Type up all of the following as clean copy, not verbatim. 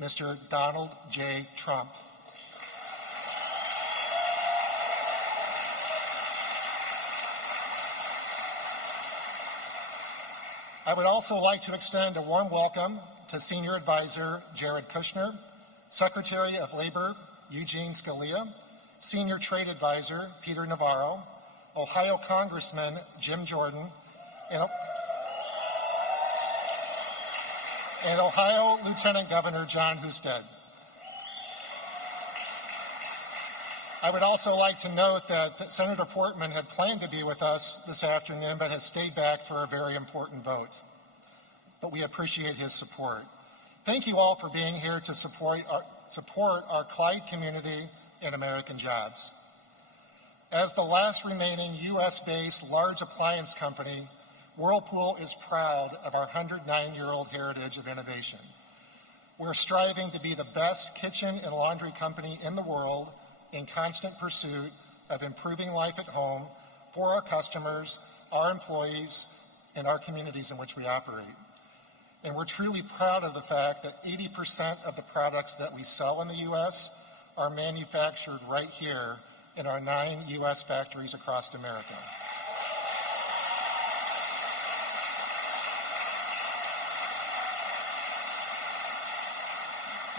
Mr. Donald J. Trump. I would also like to extend a warm welcome to Senior Advisor Jared Kushner, Secretary of Labor Eugene Scalia, Senior Trade Advisor Peter Navarro, Ohio Congressman Jim Jordan, and Ohio Lieutenant Governor John Husted. I would also like to note that Senator Portman had planned to be with us this afternoon, but has stayed back for a very important vote. But we appreciate his support. Thank you all for being here to support our Clyde community and American jobs. As the last remaining U.S.-based large appliance company, Whirlpool is proud of our 109-year-old heritage of innovation. We're striving to be the best kitchen and laundry company in the world, in constant pursuit of improving life at home for our customers, our employees, and our communities in which we operate. And we're truly proud of the fact that 80% of the products that we sell in the U.S. are manufactured right here in our 9 U.S. factories across America.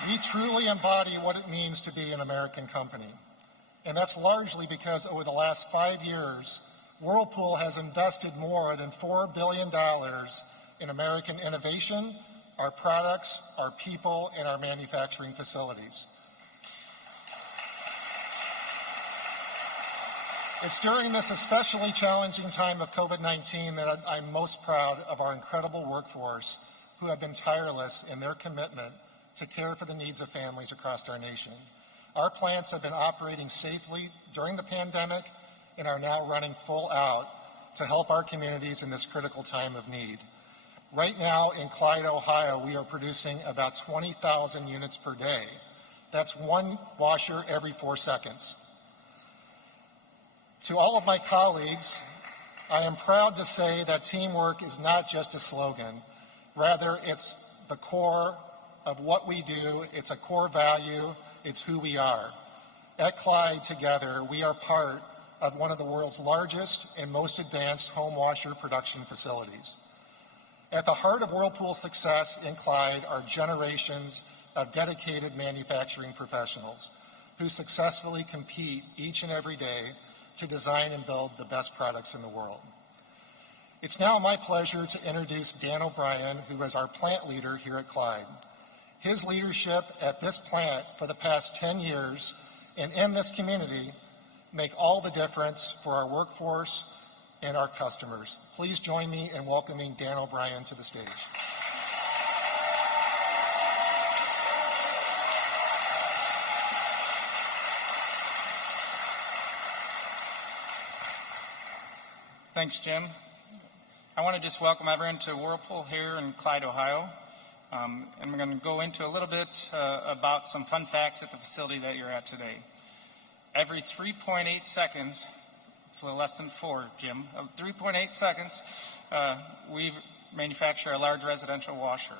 We truly embody what it means to be an American company. And that's largely because over the last 5 years, Whirlpool has invested more than $4 billion in American innovation, our products, our people, and our manufacturing facilities. It's during this especially challenging time of COVID-19 that I'm most proud of our incredible workforce who have been tireless in their commitment to care for the needs of families across our nation. Our plants have been operating safely during the pandemic and are now running full out to help our communities in this critical time of need. Right now in Clyde, Ohio, we are producing about 20,000 units per day. That's one washer every 4 seconds. To all of my colleagues, I am proud to say that teamwork is not just a slogan. Rather, it's the core of what we do. It's a core value. It's who we are. At Clyde, together, we are part of one of the world's largest and most advanced home washer production facilities. At the heart of Whirlpool's success in Clyde are generations of dedicated manufacturing professionals who successfully compete each and every day to design and build the best products in the world. It's now my pleasure to introduce Dan O'Brien, who is our plant leader here at Clyde. His leadership at this plant for the past 10 years and in this community make all the difference for our workforce and our customers. Please join me in welcoming Dan O'Brien to the stage. Thanks, Jim. I want to just welcome everyone to Whirlpool here in Clyde, Ohio. And we're going to go into a little bit about some fun facts at the facility that you're at today. Every 3.8 seconds, it's a little less than 4, Jim, 3.8 seconds, we manufacture a large residential washer.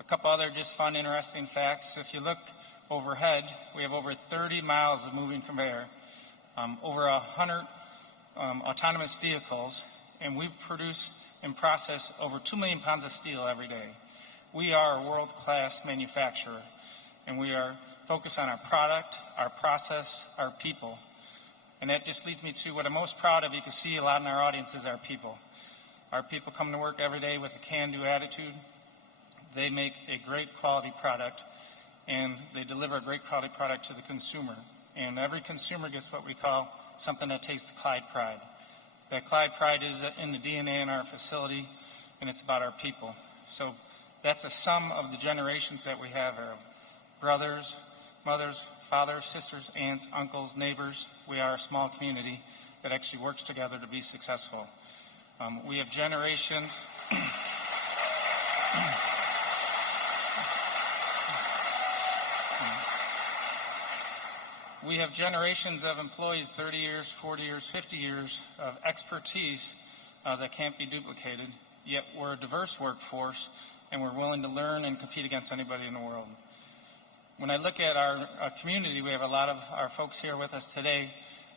A couple other just fun, interesting facts. If you look overhead, we have over 30 miles of moving conveyor, over 100 autonomous vehicles, and we produce and process over 2 million pounds of steel every day. We are a world-class manufacturer, and we are focused on our product, our process, our people. And that just leads me to what I'm most proud of. You can see a lot in our audience is our people. Our people come to work every day with a can-do attitude. They make a great quality product, and they deliver a great quality product to the consumer. And every consumer gets what we call something that tastes Clyde pride. That Clyde pride is in the DNA in our facility, and it's about our people. So that's a sum of the generations that we have here. Brothers, mothers, fathers, sisters, aunts, uncles, neighbors. We are a small community that actually works together to be successful. We have generations. We have generations of employees, 30 years, 40 years, 50 years of expertise that can't be duplicated, yet we're a diverse workforce and we're willing to learn and compete against anybody in the world. When I look at our community, we have a lot of our folks here with us today.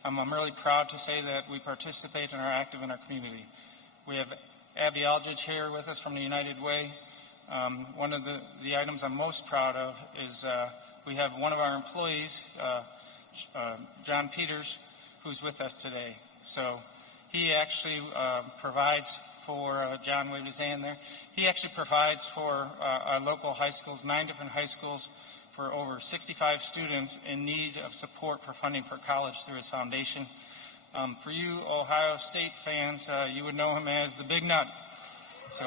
I'm really proud to say that we participate and are active in our community. We have Abby Aldridge here with us from the United Way. One of the items I'm most proud of is we have one of our employees, John Peters, who's with us today. So he actually provides for, John waved his hand there, he actually provides for our local high schools, 9 different high schools, for over 65 students in need of support for funding for college through his foundation. For you Ohio State fans, you would know him as the Big Nut. So,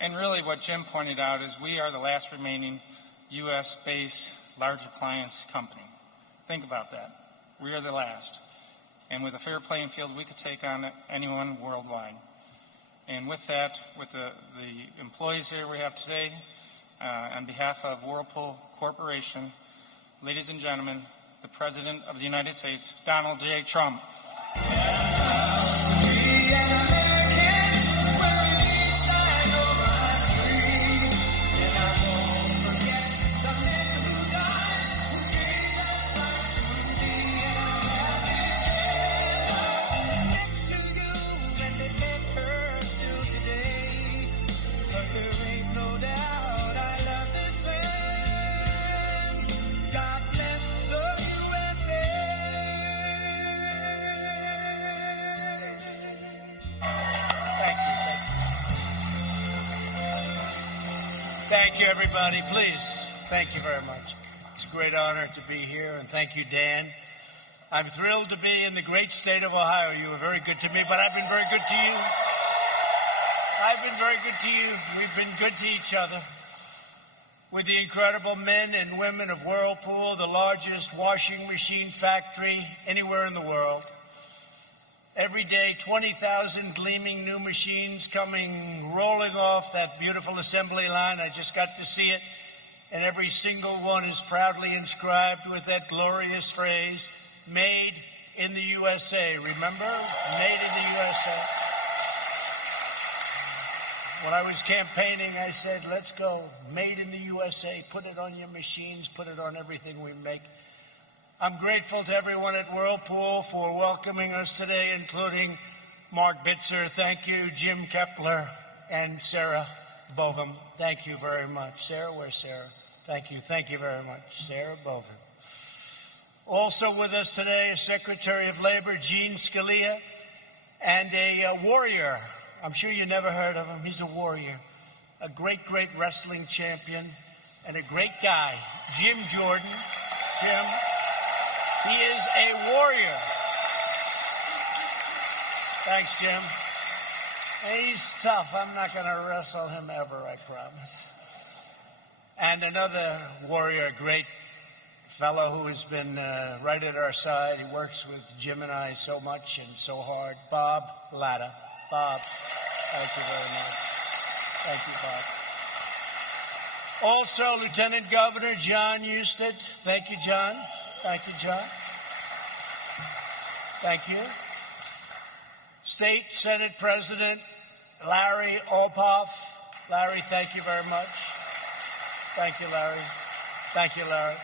and really what Jim pointed out is we are the last remaining U.S.-based large appliance company. Think about that. We are the last. And with a fair playing field, we could take on anyone worldwide. And with that, with the employees here we have today, on behalf of Whirlpool Corporation, ladies and gentlemen, the President of the United States, Donald J. Trump. Thank you, everybody. Please, thank you very much. It's a great honor to be here, and thank you, Dan. I'm thrilled to be in the great state of Ohio. You were very good to me, but I've been very good to you. I've been very good to you. We've been good to each other. With the incredible men and women of Whirlpool, the largest washing machine factory anywhere in the world. Every day, 20,000 gleaming new machines rolling off that beautiful assembly line. I just got to see it. And every single one is proudly inscribed with that glorious phrase, made in the USA. Remember? Made in the USA. When I was campaigning, I said, let's go. Made in the USA. Put it on your machines. Put it on everything we make. I'm grateful to everyone at Whirlpool for welcoming us today, including Mark Bitzer. Thank you, Jim Kepler, and Sarah Bovum. Thank you very much. Sarah, where's Sarah? Thank you. Thank you very much. Sarah Bovum. Also with us today is Secretary of Labor, Gene Scalia, and a warrior. I'm sure you never heard of him. He's a warrior, a great, great wrestling champion, and a great guy, Jim Jordan. Jim. He is a warrior. Thanks, Jim. He's tough. I'm not going to wrestle him ever, I promise. And another warrior, a great fellow who has been right at our side. He works with Jim and I so much and so hard. Bob Latta. Bob, thank you very much. Thank you, Bob. Also, Lieutenant Governor John Husted. Thank you, John. Thank you, John. Thank you. State Senate President Larry Olpoff. Larry, thank you very much. Thank you, Larry. Thank you, Larry.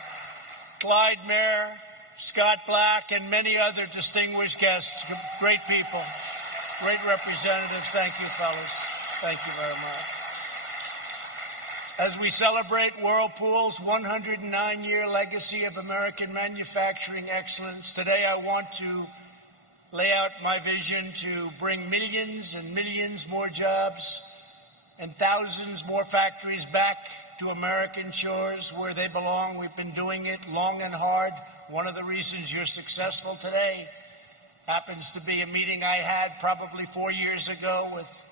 Clyde Mayor, Scott Black, and many other distinguished guests. Great people. Great representatives. Thank you, fellas. Thank you very much. As we celebrate Whirlpool's 109-year legacy of American manufacturing excellence, today I want to lay out my vision to bring millions and millions more jobs and thousands more factories back to American shores where they belong. We've been doing it long and hard. One of the reasons you're successful today happens to be a meeting I had probably 4 years ago with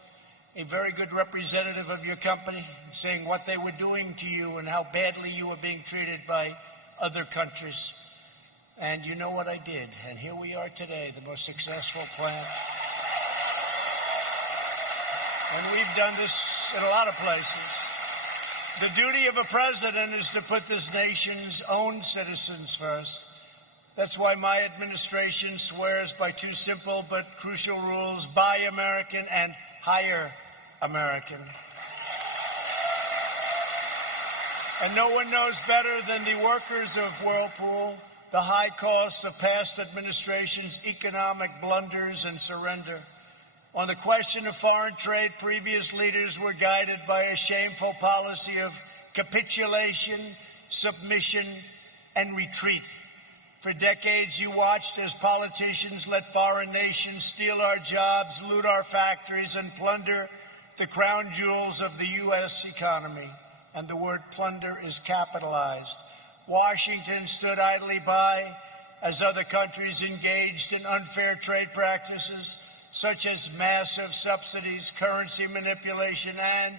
a very good representative of your company, saying what they were doing to you and how badly you were being treated by other countries. And you know what I did. And here we are today, the most successful plant. And we've done this in a lot of places. The duty of a president is to put this nation's own citizens first. That's why my administration swears by two simple but crucial rules: buy American and hire American. And no one knows better than the workers of Whirlpool the high cost of past administrations' economic blunders and surrender. On the question of foreign trade, previous leaders were guided by a shameful policy of capitulation, submission, and retreat. For decades, you watched as politicians let foreign nations steal our jobs, loot our factories, and plunder the crown jewels of the U.S. economy. And the word plunder is capitalized. Washington stood idly by as other countries engaged in unfair trade practices, such as massive subsidies, currency manipulation, and,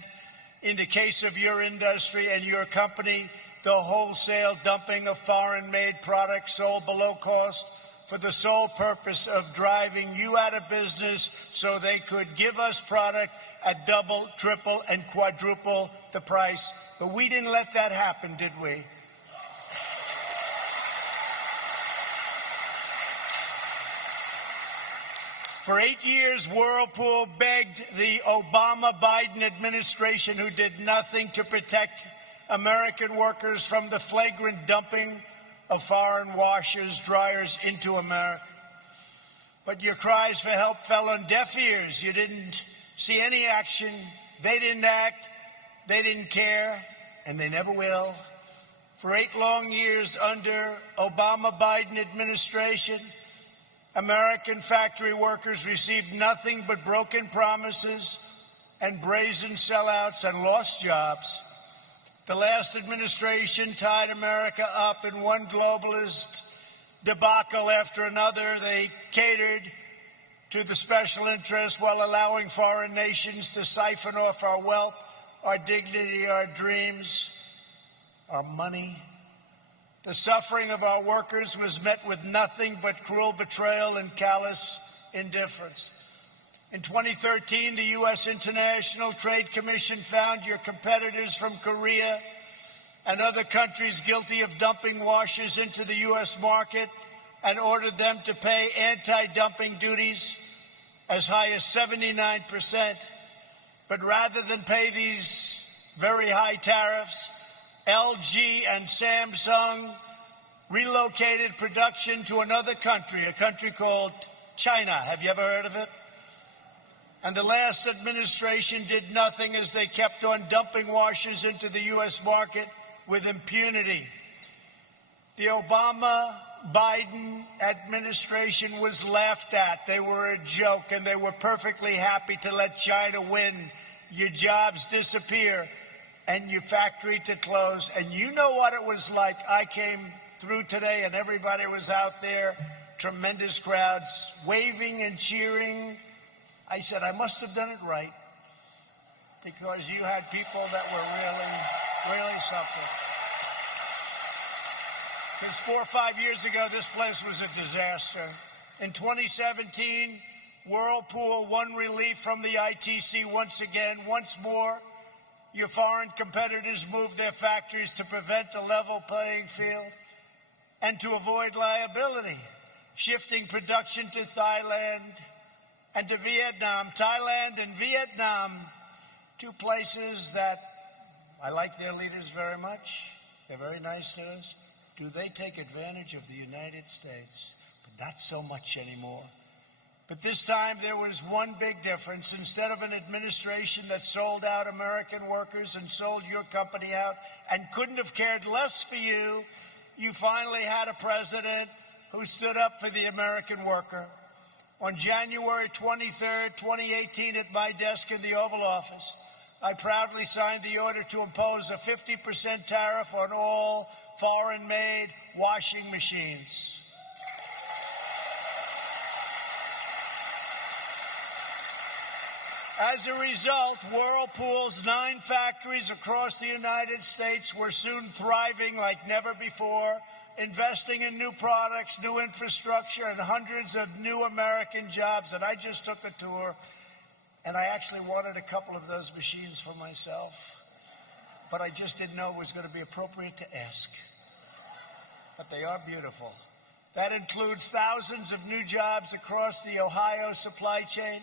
in the case of your industry and your company, the wholesale dumping of foreign-made products sold below cost for the sole purpose of driving you out of business so they could give us product at double, triple, and quadruple the price. But we didn't let that happen, did we? For 8 years, Whirlpool begged the Obama-Biden administration, who did nothing to protect American workers from the flagrant dumping of foreign washers, dryers into America. But your cries for help fell on deaf ears. You didn't see any action. They didn't act. They didn't care, and they never will. For 8 long years under Obama-Biden administration, American factory workers received nothing but broken promises and brazen sellouts and lost jobs. The last administration tied America up in one globalist debacle after another. They catered to the special interests while allowing foreign nations to siphon off our wealth, our dignity, our dreams, our money. The suffering of our workers was met with nothing but cruel betrayal and callous indifference. In 2013, the U.S. International Trade Commission found your competitors from Korea and other countries guilty of dumping washers into the U.S. market and ordered them to pay anti-dumping duties as high as 79%. But rather than pay these very high tariffs, LG and Samsung relocated production to another country, a country called China. Have you ever heard of it? And the last administration did nothing as they kept on dumping washers into the U.S. market with impunity. The Obama-Biden administration was laughed at. They were a joke, and they were perfectly happy to let China win. Your jobs disappear and your factory to close. And you know what it was like. I came through today and everybody was out there, tremendous crowds, waving and cheering. I said, I must have done it right, because you had people that were really something. Because 4 or 5 years ago, this place was a disaster. In 2017, Whirlpool won relief from the ITC once again. Once more, your foreign competitors moved their factories to prevent a level playing field and to avoid liability, shifting production to Thailand and to Vietnam. Thailand and Vietnam, 2 places that I like their leaders very much. They're very nice to us. Do they take advantage of the United States? But not so much anymore. But this time there was one big difference. Instead of an administration that sold out American workers and sold your company out and couldn't have cared less for you, you finally had a president who stood up for the American worker. On January 23rd, 2018, at my desk in the Oval Office, I proudly signed the order to impose a 50% tariff on all foreign-made washing machines. As a result, Whirlpool's 9 factories across the United States were soon thriving like never before, investing in new products, new infrastructure, and hundreds of new American jobs. And I just took a tour, and I actually wanted a couple of those machines for myself, but I just didn't know it was going to be appropriate to ask. But they are beautiful. That includes thousands of new jobs across the Ohio supply chain,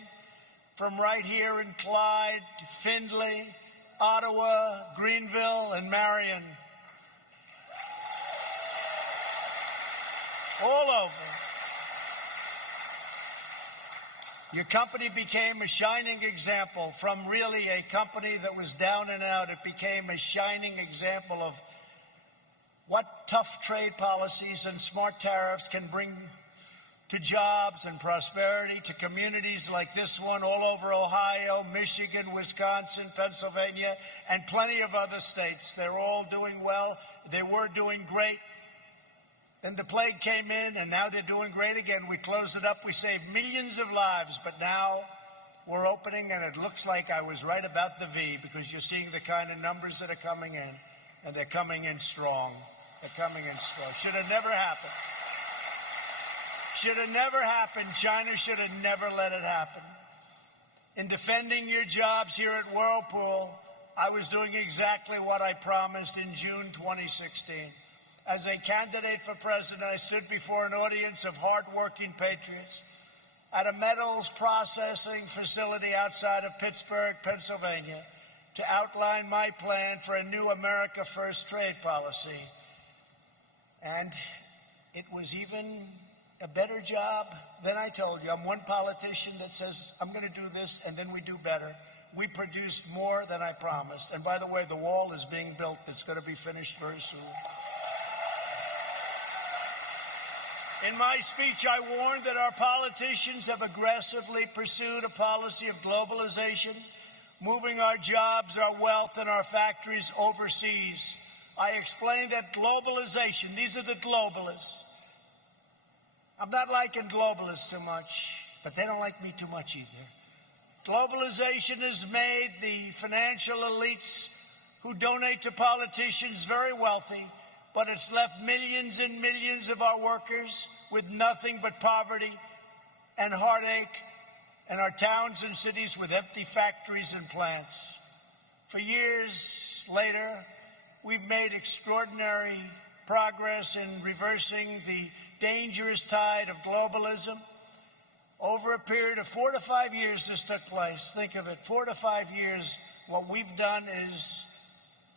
from right here in Clyde to Findlay, Ottawa, Greenville, and Marion. All over. Your company became a shining example. From really a company that was down and out, it became a shining example of what tough trade policies and smart tariffs can bring to jobs and prosperity to communities like this one all over Ohio, Michigan, Wisconsin, Pennsylvania, and plenty of other states. They're all doing well. They were doing great. Then the plague came in, and now they're doing great again. We closed it up. We saved millions of lives, but now we're opening, and it looks like I was right about the V, because you're seeing the kind of numbers that are coming in, and they're coming in strong. They're coming in strong. Should have never happened. Should have never happened. China should have never let it happen. In defending your jobs here at Whirlpool, I was doing exactly what I promised in June 2016. As a candidate for president, I stood before an audience of hardworking patriots at a metals processing facility outside of Pittsburgh, Pennsylvania, to outline my plan for a new America First trade policy. And it was even a better job than I told you. I'm one politician that says, I'm going to do this, and then we do better. We produced more than I promised. And by the way, the wall is being built. It's going to be finished very soon. In my speech, I warned that our politicians have aggressively pursued a policy of globalization, moving our jobs, our wealth, and our factories overseas. I explained that globalization, these are the globalists. I'm not liking globalists too much, but they don't like me too much either. Globalization has made the financial elites who donate to politicians very wealthy, but it's left millions and millions of our workers with nothing but poverty and heartache, and our towns and cities with empty factories and plants. For years later, we've made extraordinary progress in reversing the dangerous tide of globalism. Over a period of 4 to 5 years this took place. Think of it, 4 to 5 years. What we've done is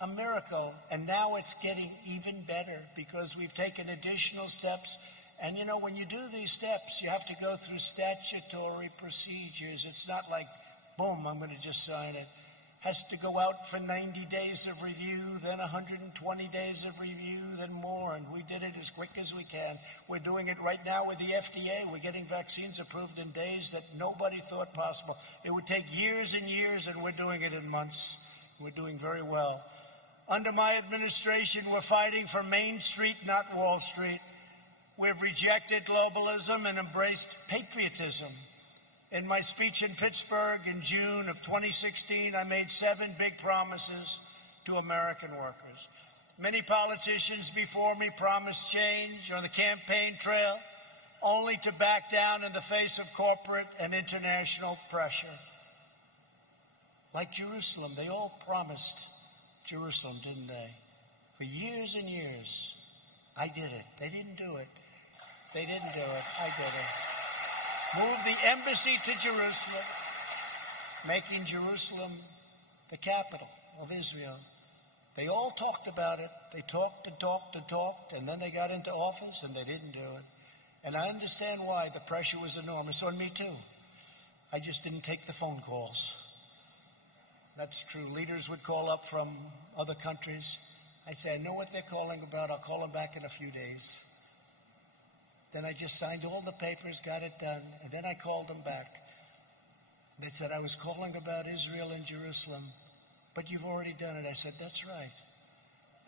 a miracle, and now it's getting even better because we've taken additional steps. And you know, when you do these steps, you have to go through statutory procedures. It's not like, boom, I'm going to just sign it. Has to go out for 90 days of review, then 120 days of review, then more, and we did it as quick as we can. We're doing it right now with the FDA. We're getting vaccines approved in days that nobody thought possible. It would take years and years, and we're doing it in months. We're doing very well. Under my administration, we're fighting for Main Street, not Wall Street. We've rejected globalism and embraced patriotism. In my speech in Pittsburgh in June of 2016, I made 7 big promises to American workers. Many politicians before me promised change on the campaign trail, only to back down in the face of corporate and international pressure. Like Jerusalem, they all promised Jerusalem, didn't they? For years and years, I did it. They didn't do it. They didn't do it. I did it. Moved the embassy to Jerusalem, making Jerusalem the capital of Israel. They all talked about it. They talked and talked and talked, and then they got into office and they didn't do it. And I understand why. The pressure was enormous on me too. I just didn't take the phone calls. That's true. Leaders would call up from other countries. I say, I know what they're calling about. I'll call them back in a few days. Then I just signed all the papers, got it done, and then I called them back. They said, I was calling about Israel and Jerusalem, but you've already done it. I said, that's right.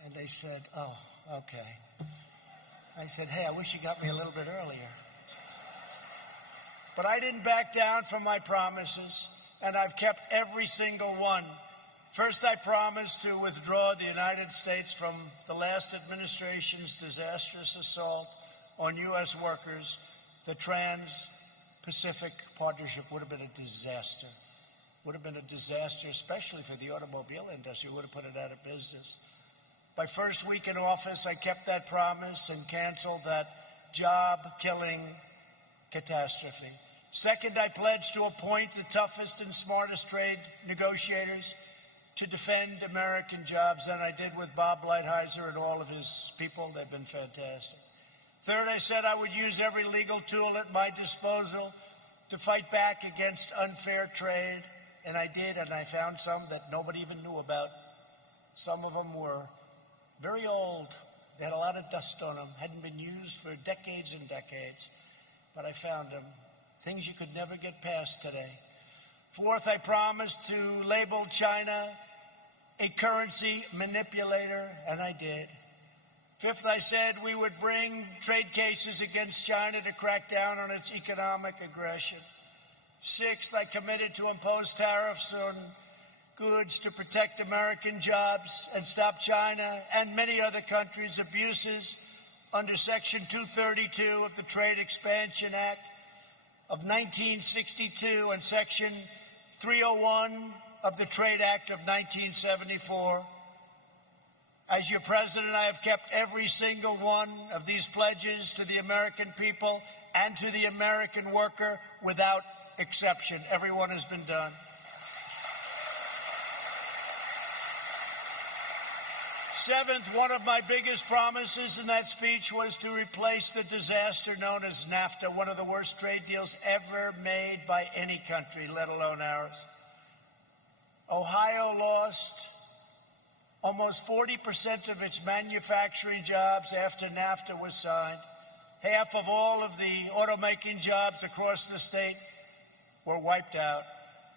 And they said, oh, okay. I said, hey, I wish you got me a little bit earlier. But I didn't back down from my promises, and I've kept every single one. First, I promised to withdraw the United States from the last administration's disastrous assault on U.S. workers. The Trans-Pacific Partnership would have been a disaster. Would have been a disaster, especially for the automobile industry. Would have put it out of business. My first week in office, I kept that promise and canceled that job-killing catastrophe. Second, I pledge to appoint the toughest and smartest trade negotiators to defend American jobs than I did with Bob Lighthizer and all of his people. They've been fantastic. Third, I said I would use every legal tool at my disposal to fight back against unfair trade, and I did, and I found some that nobody even knew about. Some of them were very old. They had a lot of dust on them, hadn't been used for decades and decades, but I found them. Things you could never get past today. Fourth, I promised to label China a currency manipulator, and I did. Fifth, I said we would bring trade cases against China to crack down on its economic aggression. Sixth, I committed to impose tariffs on goods to protect American jobs and stop China and many other countries' abuses under Section 232 of the Trade Expansion Act of 1962 and Section 301 of the Trade Act of 1974. As your president, I have kept every single one of these pledges to the American people and to the American worker without exception. Every one has been done. Seventh, one of my biggest promises in that speech was to replace the disaster known as NAFTA, one of the worst trade deals ever made by any country, let alone ours. Ohio lost almost 40% of its manufacturing jobs after NAFTA was signed. Half of all of the automaking jobs across the state were wiped out.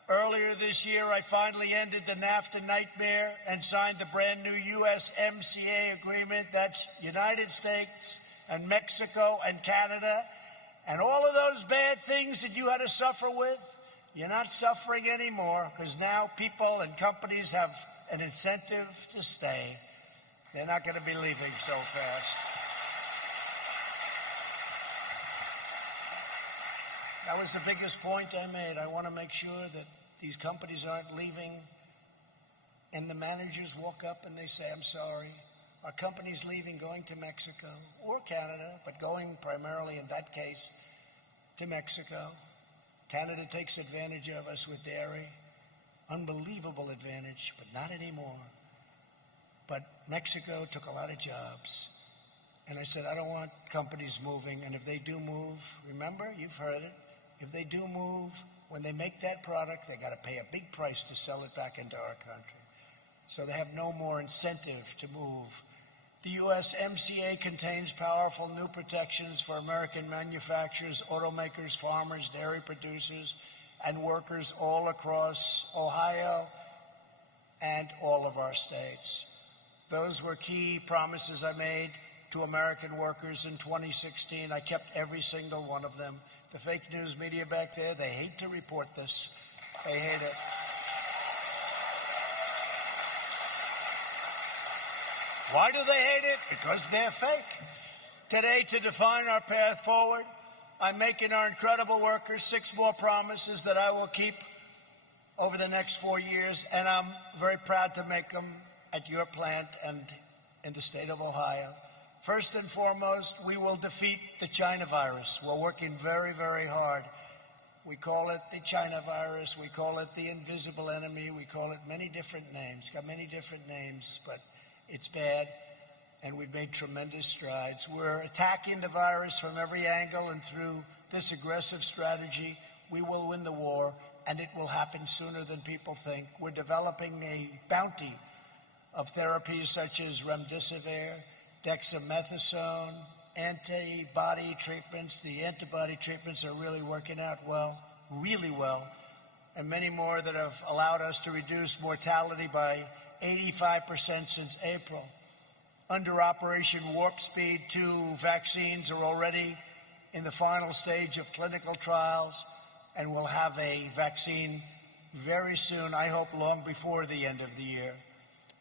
Earlier this year, I finally ended the NAFTA nightmare and signed the brand new USMCA agreement. That's United States and Mexico and Canada. And all of those bad things that you had to suffer with, you're not suffering anymore, because now people and companies have an incentive to stay. They're not going to be leaving so fast. That was the biggest point I made. I want to make sure that these companies aren't leaving and the managers walk up and they say, I'm sorry, our company's leaving, going to Mexico or Canada, but going primarily in that case to Mexico. Canada takes advantage of us with dairy. Unbelievable advantage, but not anymore. But Mexico took a lot of jobs. And I said, I don't want companies moving. And if they do move, remember, you've heard it, if they do move, when they make that product, they got to pay a big price to sell it back into our country. So they have no more incentive to move. The USMCA contains powerful new protections for American manufacturers, automakers, farmers, dairy producers, and workers all across Ohio and all of our states. Those were key promises I made to American workers in 2016. I kept every single one of them. The fake news media back there, they hate to report this. They hate it. Why do they hate it? Because they're fake. Today, to define our path forward, I'm making our incredible workers 6 more promises that I will keep over the next 4 years, and I'm very proud to make them at your plant and in the state of Ohio. First and foremost, we will defeat the China virus. We're working very, very hard. We call it the China virus. We call it the invisible enemy. We call it many different names. It's got many different names, but it's bad, and we've made tremendous strides. We're attacking the virus from every angle, and through this aggressive strategy, we will win the war, and it will happen sooner than people think. We're developing a bounty of therapies such as remdesivir, dexamethasone, antibody treatments. The antibody treatments are really working out well, really well, and many more that have allowed us to reduce mortality by 85% since April. Under Operation Warp Speed, 2 vaccines are already in the final stage of clinical trials, and we'll have a vaccine very soon, I hope long before the end of the year.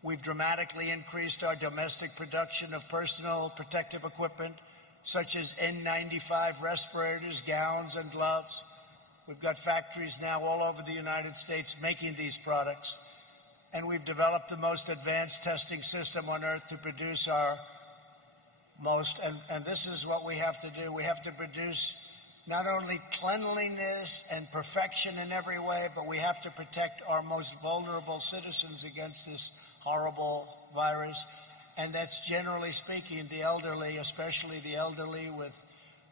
We've dramatically increased our domestic production of personal protective equipment, such as N95 respirators, gowns, and gloves. We've got factories now all over the United States making these products. And we've developed the most advanced testing system on earth to produce our most, and this is what we have to do. We have to produce not only cleanliness and perfection in every way, but we have to protect our most vulnerable citizens against this horrible virus. And that's generally speaking the elderly, especially the elderly with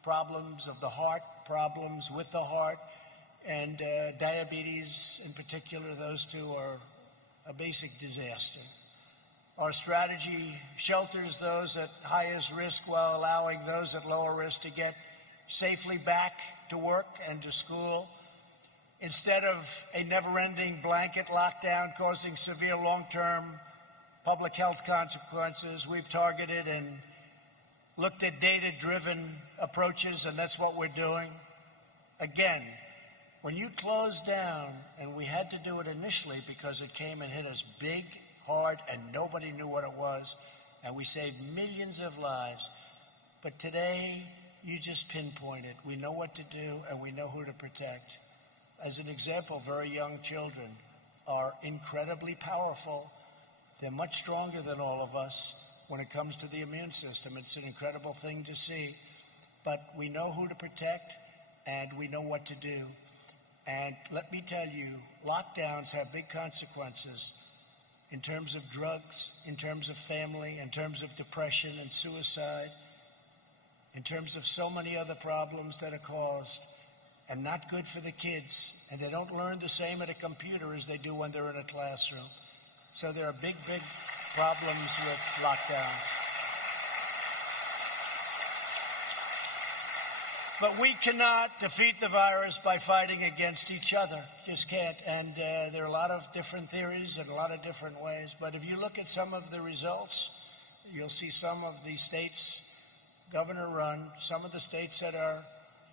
problems of the heart, problems with the heart, and diabetes in particular. Those two are a basic disaster. Our strategy shelters those at highest risk while allowing those at lower risk to get safely back to work and to school. Instead of a never-ending blanket lockdown causing severe long-term public health consequences, we've targeted and looked at data-driven approaches, and that's what we're doing. Again, when you close down, and we had to do it initially because it came and hit us big, hard, and nobody knew what it was, and we saved millions of lives. But today, you just pinpoint it. We know what to do, and we know who to protect. As an example, very young children are incredibly powerful. They're much stronger than all of us when it comes to the immune system. It's an incredible thing to see. But we know who to protect, and we know what to do. And let me tell you, lockdowns have big consequences in terms of drugs, in terms of family, in terms of depression and suicide, in terms of so many other problems that are caused, and not good for the kids. And they don't learn the same at a computer as they do when they're in a classroom. So there are big, big problems with lockdowns. But we cannot defeat the virus by fighting against each other. Just can't. And there are a lot of different theories and a lot of different ways. But if you look at some of the results, you'll see some of the states governor-run, some of the states that are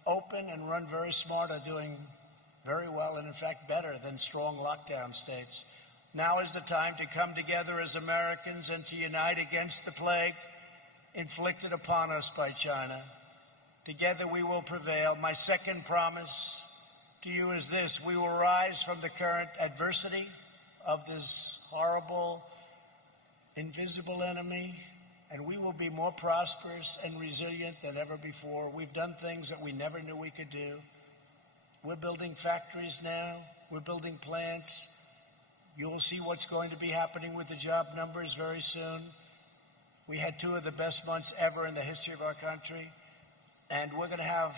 open and run very smart are doing very well, and in fact better than strong lockdown states. Now is the time to come together as Americans and to unite against the plague inflicted upon us by China. Together we will prevail. My second promise to you is this: we will rise from the current adversity of this horrible, invisible enemy, and we will be more prosperous and resilient than ever before. We've done things that we never knew we could do. We're building factories now. We're building plants. You'll see what's going to be happening with the job numbers very soon. We had two of the best months ever in the history of our country. And we're going to have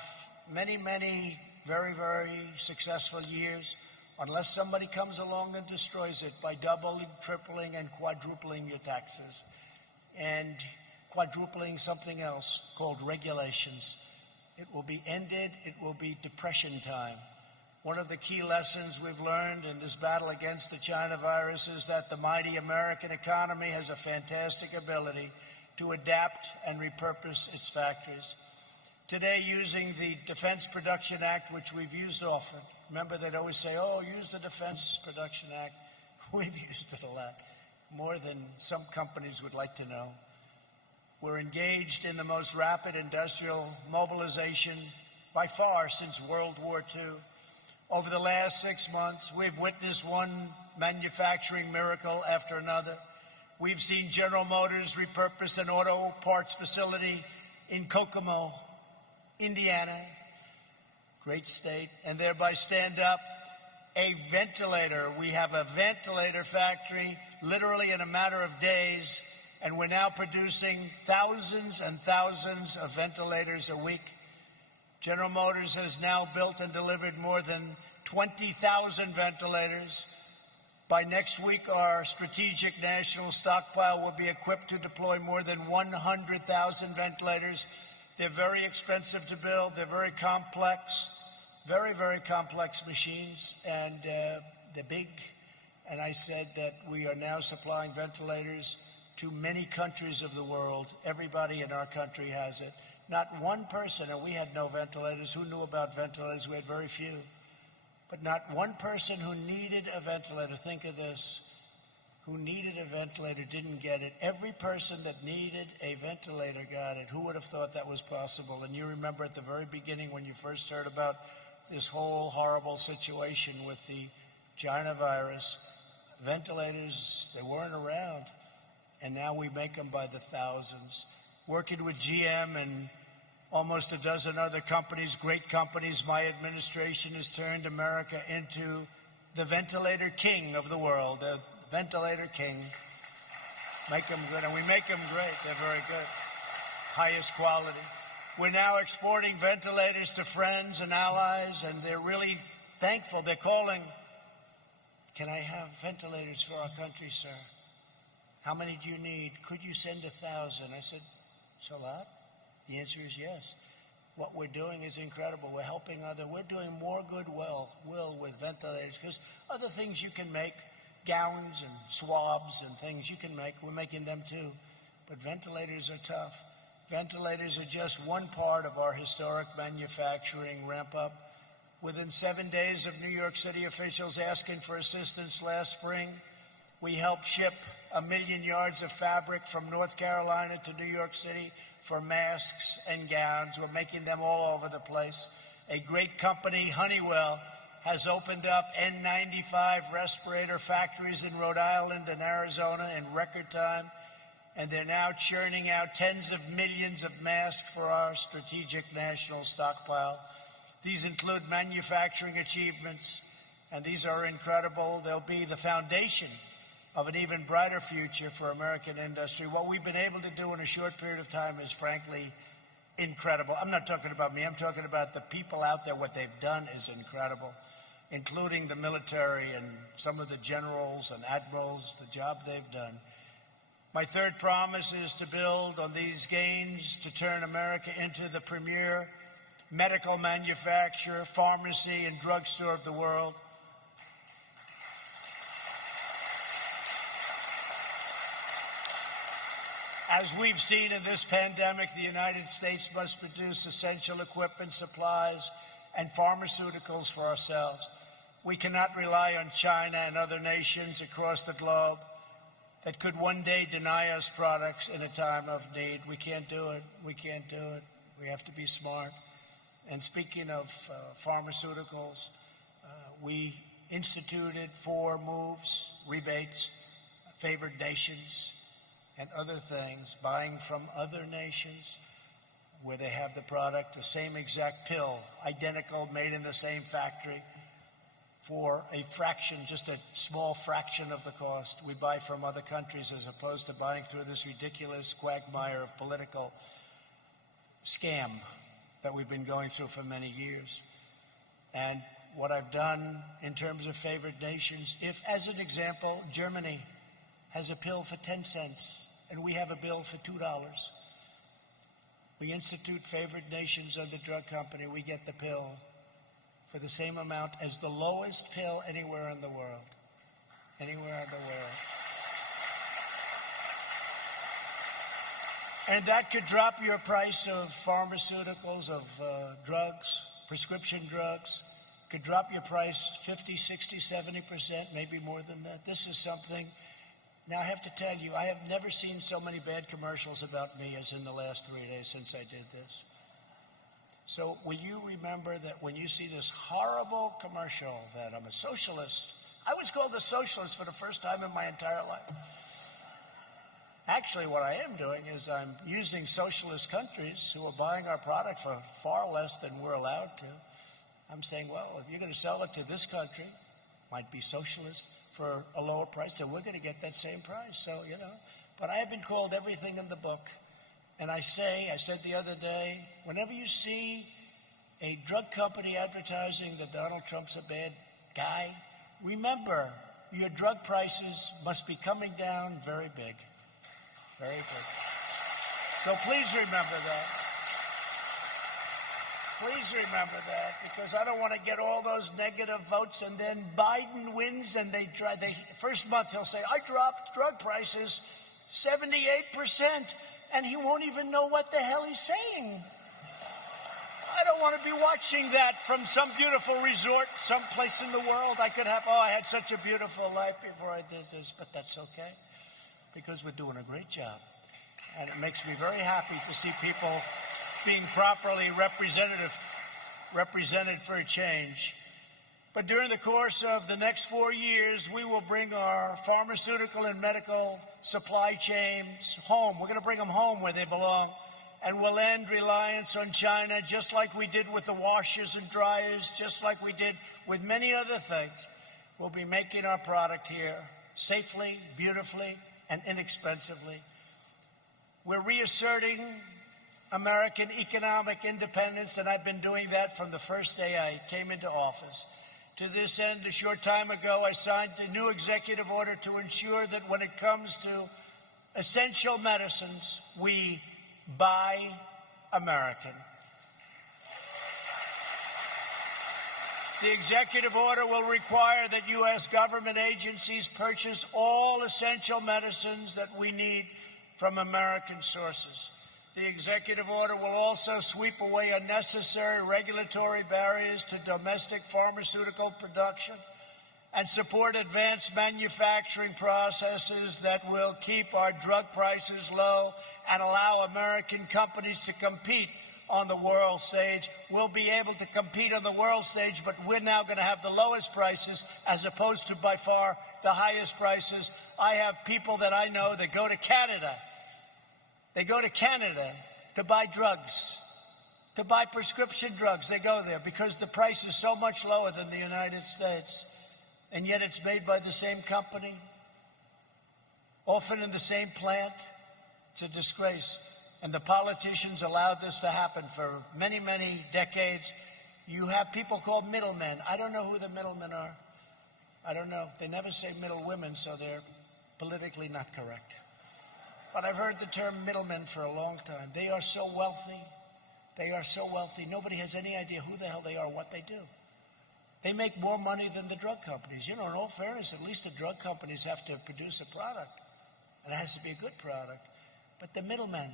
many, many very, very successful years unless somebody comes along and destroys it by doubling, tripling, and quadrupling your taxes and quadrupling something else called regulations. It will be ended. It will be depression time. One of the key lessons we've learned in this battle against the China virus is that the mighty American economy has a fantastic ability to adapt and repurpose its factories. Today, using the Defense Production Act, which we've used often. Remember, they'd always say, oh, use the Defense Production Act. We've used it a lot, more than some companies would like to know. We're engaged in the most rapid industrial mobilization by far since World War II. Over the last 6 months, we've witnessed one manufacturing miracle after another. We've seen General Motors repurpose an auto parts facility in Kokomo, Indiana, great state, and thereby stand up a ventilator. We have a ventilator factory literally in a matter of days, and we're now producing thousands and thousands of ventilators a week. General Motors has now built and delivered more than 20,000 ventilators. By next week, our strategic national stockpile will be equipped to deploy more than 100,000 ventilators. They're very expensive to build. They're very complex, very, very complex machines, and they're big. And I said that we are now supplying ventilators to many countries of the world. Everybody in our country has it. Not one person, and we had no ventilators. Who knew about ventilators? We had very few. But not one person who needed a ventilator, think of this, who needed a ventilator didn't get it. Every person that needed a ventilator got it. Who would have thought that was possible? And you remember at the very beginning when you first heard about this whole horrible situation with the China virus, ventilators, they weren't around. And now we make them by the thousands. Working with GM and almost a dozen other companies, great companies. My administration has turned America into the ventilator king of the world, the ventilator king. Make them good, and we make them great. They're very good, highest quality. We're now exporting ventilators to friends and allies, and they're really thankful. They're calling, "Can I have ventilators for our country, sir? How many do you need? Could you send 1,000? I said, "It's a lot." The answer is yes. What we're doing is incredible. We're helping we're doing more goodwill with ventilators, because other things you can make, gowns and swabs and things you can make, we're making them too. But ventilators are tough. Ventilators are just one part of our historic manufacturing ramp up. Within 7 days of New York City officials asking for assistance last spring, we helped ship 1 million yards of fabric from North Carolina to New York City for masks and gowns. We're making them all over the place. A great company, Honeywell, has opened up N95 respirator factories in Rhode Island and Arizona in record time, and they're now churning out tens of millions of masks for our strategic national stockpile. These include manufacturing achievements, and these are incredible. They'll be the foundation of an even brighter future for American industry. What we've been able to do in a short period of time is frankly incredible. I'm not talking about me, I'm talking about the people out there. What they've done is incredible, including the military and some of the generals and admirals, the job they've done. My third promise is to build on these gains to turn America into the premier medical manufacturer, pharmacy, and drugstore of the world. As we've seen in this pandemic, the United States must produce essential equipment, supplies, and pharmaceuticals for ourselves. We cannot rely on China and other nations across the globe that could one day deny us products in a time of need. We can't do it. We can't do it. We have to be smart. And speaking of pharmaceuticals, we instituted 4 moves, rebates, favored nations, and other things, buying from other nations where they have the product, the same exact pill, identical, made in the same factory, for a fraction, just a small fraction of the cost. We buy from other countries as opposed to buying through this ridiculous quagmire of political scam that we've been going through for many years. And what I've done in terms of favored nations, if, as an example, Germany has a pill for 10 cents, and we have a bill for $2. We institute favored nations under drug company. We get the pill for the same amount as the lowest pill anywhere in the world. Anywhere in the world. And that could drop your price of pharmaceuticals, of drugs, prescription drugs. Could drop your price 50, 60, 70%, maybe more than that. This is something. Now, I have to tell you, I have never seen so many bad commercials about me as in the last 3 days since I did this. So will you remember that when you see this horrible commercial that I'm a socialist? I was called a socialist for the first time in my entire life. Actually, what I am doing is I'm using socialist countries who are buying our product for far less than we're allowed to. I'm saying, well, if you're going to sell it to this country, might be socialist, for a lower price, then we're going to get that same price. So, you know, but I have been called everything in the book. And I said the other day, whenever you see a drug company advertising that Donald Trump's a bad guy, remember your drug prices must be coming down very big. Very big. So please remember that. Please remember that, because I don't want to get all those negative votes and then Biden wins and first month he'll say, I dropped drug prices 78%, and he won't even know what the hell he's saying. I don't want to be watching that from some beautiful resort someplace in the world. I could have, I had such a beautiful life before I did this, but that's okay, because we're doing a great job. And it makes me very happy to see people being properly represented for a change. But during the course of the next 4 years, we will bring our pharmaceutical and medical supply chains home. We're going to bring them home where they belong. and we'll end reliance on China, just like we did with the washers and dryers, just like we did with many other things. We'll be making our product here safely, beautifully, and inexpensively. We're reasserting American economic independence, and I've been doing that from the first day I came into office. To this end, a short time ago, I signed a new executive order to ensure that when it comes to essential medicines, we buy American. The executive order will require that U.S. government agencies purchase all essential medicines that we need from American sources. The executive order will also sweep away unnecessary regulatory barriers to domestic pharmaceutical production and support advanced manufacturing processes that will keep our drug prices low and allow American companies to compete on the world stage. We'll be able to compete on the world stage, but we're now going to have the lowest prices as opposed to by far the highest prices. I have people that I know that go to Canada. They go to Canada to buy drugs, to buy prescription drugs. They go there because the price is so much lower than the United States. And yet it's made by the same company, often in the same plant. It's a disgrace. And the politicians allowed this to happen for many, many decades. You have people called middlemen. I don't know who the middlemen are. I don't know. They never say middle women, so they're politically not correct. But I've heard the term middlemen for a long time. They are so wealthy. They are so wealthy. Nobody has any idea who the hell they are, what they do. They make more money than the drug companies. You know, in all fairness, at least the drug companies have to produce a product, and it has to be a good product. But the middlemen,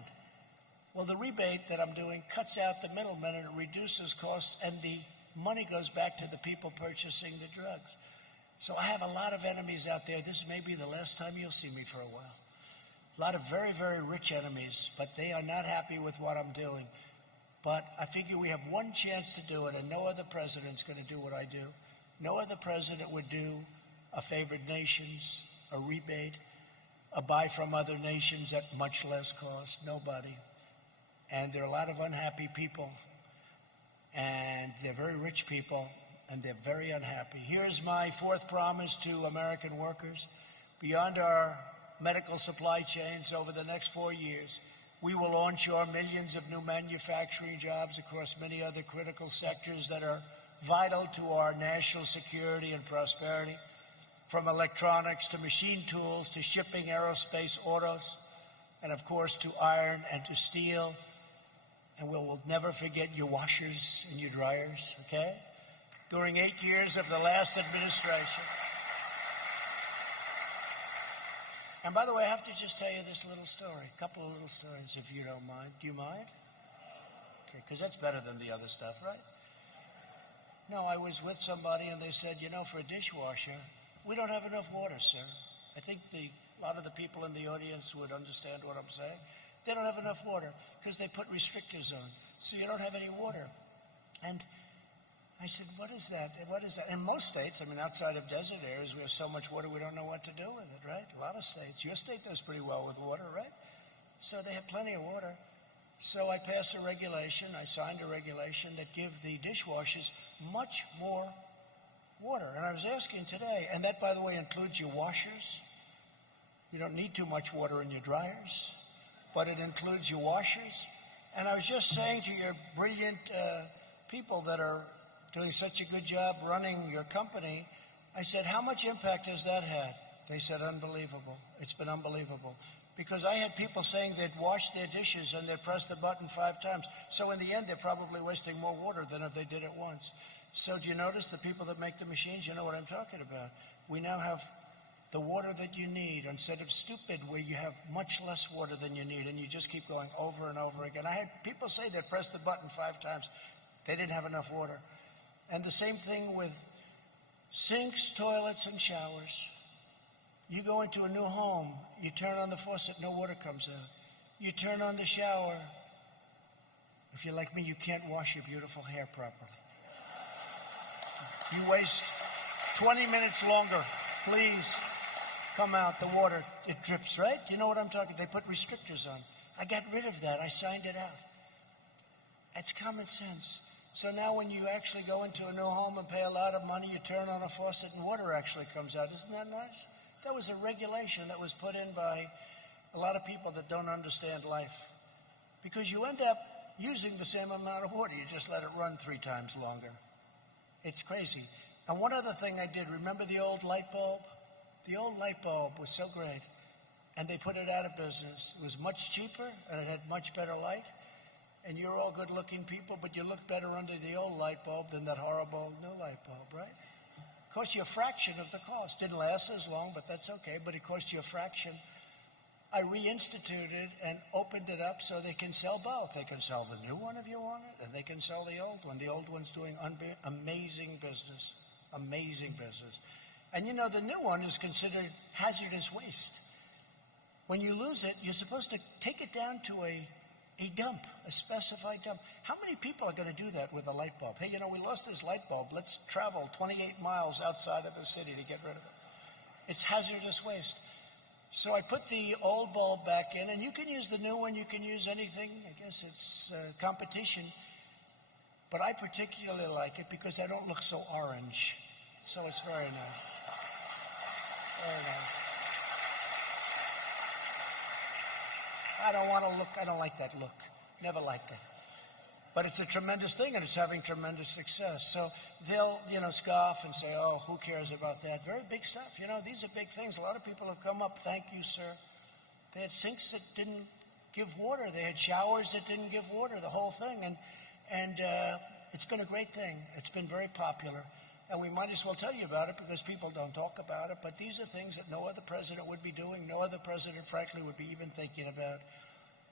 well, the rebate that I'm doing cuts out the middlemen and it reduces costs, and the money goes back to the people purchasing the drugs. So I have a lot of enemies out there. This may be the last time you'll see me for a while. A lot of very, very rich enemies, but they are not happy with what I'm doing. But I figure we have one chance to do it, and no other president's going to do what I do. No other president would do a favored nations, a rebate, a buy from other nations at much less cost. Nobody. And there are a lot of unhappy people, and they're very rich people, and they're very unhappy. Here's my fourth promise to American workers. Beyond our medical supply chains over the next 4 years, we will onshore millions of new manufacturing jobs across many other critical sectors that are vital to our national security and prosperity, from electronics to machine tools to shipping, aerospace, autos, and of course to iron and to steel. And we'll never forget your washers and your dryers, okay? During 8 years of the last administration. And by the way, I have to just tell you this little story, a couple of little stories, if you don't mind. Do you mind? Okay, because that's better than the other stuff, right? No, I was with somebody and they said, you know, for a dishwasher, we don't have enough water, sir. I think a lot of the people in the audience would understand what I'm saying. They don't have enough water because they put restrictors on, so you don't have any water. And I said, what is that? What is that? In most states, I mean, outside of desert areas, we have so much water, we don't know what to do with it, right? A lot of states. Your state does pretty well with water, right? So they have plenty of water. So I passed a regulation, I signed a regulation that give the dishwashers much more water. And I was asking today, and that, by the way, includes your washers. You don't need too much water in your dryers, but it includes your washers. And I was just saying to your brilliant people that are doing such a good job running your company, I said, how much impact has that had? They said, unbelievable. It's been unbelievable. Because I had people saying they'd wash their dishes and they'd press the button 5 times. So in the end, they're probably wasting more water than if they did it once. So do you notice the people that make the machines? You know what I'm talking about. We now have the water that you need instead of stupid where you have much less water than you need and you just keep going over and over again. I had people say they pressed the button 5 times. They didn't have enough water. And the same thing with sinks, toilets, and showers. You go into a new home, you turn on the faucet, no water comes out. You turn on the shower. If you're like me, you can't wash your beautiful hair properly. You waste 20 minutes longer. Please come out, the water, it drips, right? You know what I'm talking? They put restrictors on. I got rid of that. I signed it out. It's common sense. So now when you actually go into a new home and pay a lot of money, you turn on a faucet and water actually comes out. Isn't that nice? That was a regulation that was put in by a lot of people that don't understand life. Because you end up using the same amount of water. You just let it run 3 times longer. It's crazy. And one other thing I did, remember the old light bulb? The old light bulb was so great. And they put it out of business. It was much cheaper and it had much better light. And you're all good-looking people, but you look better under the old light bulb than that horrible new light bulb, right? It cost you a fraction of the cost. Didn't last as long, but that's okay. But it cost you a fraction. I reinstituted and opened it up so they can sell both. They can sell the new one if you want it, and they can sell the old one. The old one's doing amazing business, amazing business. And you know, the new one is considered hazardous waste. When you lose it, you're supposed to take it down to a dump, a specified dump. How many people are going to do that with a light bulb? Hey, you know, we lost this light bulb. Let's travel 28 miles outside of the city to get rid of it. It's hazardous waste. So I put the old bulb back in, and you can use the new one. You can use anything. I guess it's competition. But I particularly like it because I don't look so orange. So it's very nice. Very nice. I don't like that look. Never liked it. But it's a tremendous thing, and it's having tremendous success. So they'll, scoff and say, oh, who cares about that? Very big stuff. These are big things. A lot of people have come up, thank you, sir. They had sinks that didn't give water. They had showers that didn't give water, the whole thing. And it's been a great thing. It's been very popular. And we might as well tell you about it because people don't talk about it. But these are things that no other president would be doing. No other president, frankly, would be even thinking about.